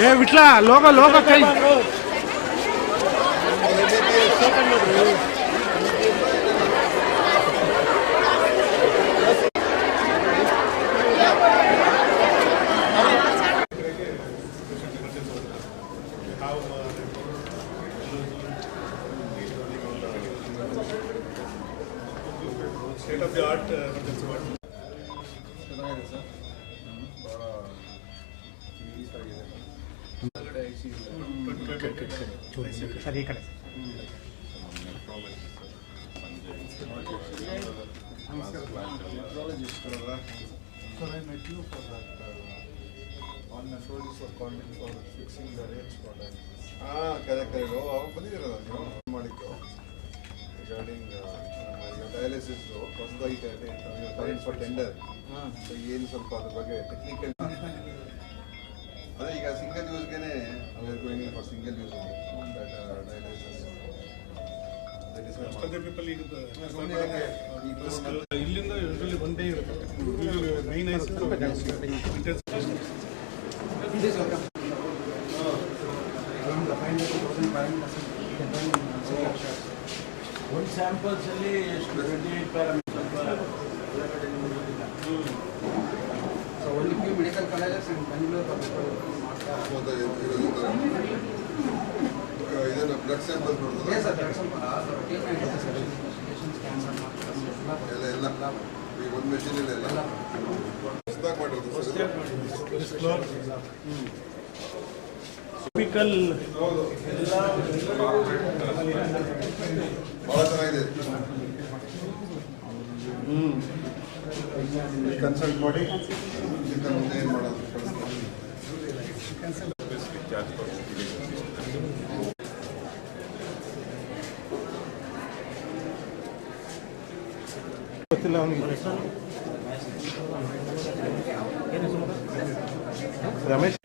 ए विठला लोग लोग कहीं state of the art sir ಈ ಕಡೆ So I met you for that on methodologies for calling for fixing the rates for that. correct. ಅವಾಗ ಬಂದಿದ್ದೀರಲ್ಲ ನೀವು ಮಾಡಿದ್ದು ರಿಗಾರ್ಡಿಂಗ್ ಡಯಾಲಿಸಿಸ್ ಹೊಸದಾಗಿ ಕರೆಂಟ್ ಫಾರ್ ಟೆಂಡರ್ ಸೊ ಏನು ಸ್ವಲ್ಪ ಅದ್ರ ಬಗ್ಗೆ ಟೆಕ್ನಿಕಲ್ ಅದೇ ಈಗ ಸಿಂಗಲ್ ಯೂಸ್ಗೆ going for single use dialysis ಇಲ್ಲಿಂದ ಯೂಶಲಿ ಒನ್ ಡೇ ಇರುತ್ತೆ ಮೈನ್ ಒಂದು ಸ್ಯಾಂಪಲ್ಸ್ ಅಲ್ಲಿ 28 parameter so only few medical colleges in Bangalore ಇದನ್ನು ಬ್ಲಡ್ ಸ್ಯಾಂಪಲ್ ನೋಡ್ತಾರೆ yes sir blood sample routine and investigations cancer ಎಲ್ಲ ಈಗ ಒಂದು ಮೆಷಿನ್ ಎಲ್ಲ ಹೊಸದಾಗಿ ಮಾಡಿರೋದು ಟಿಪಿಕಲ್ ಭಾಳ ಚೆನ್ನಾಗಿದೆ ಕನ್ಸಲ್ಟ್ ಮಾಡಿ ಮುಂದೆ ಏನು ಮಾಡೋದು ಗೊತ್ತಿಲ್ಲ ಅವನಿಗೆ ರಮೇಶ್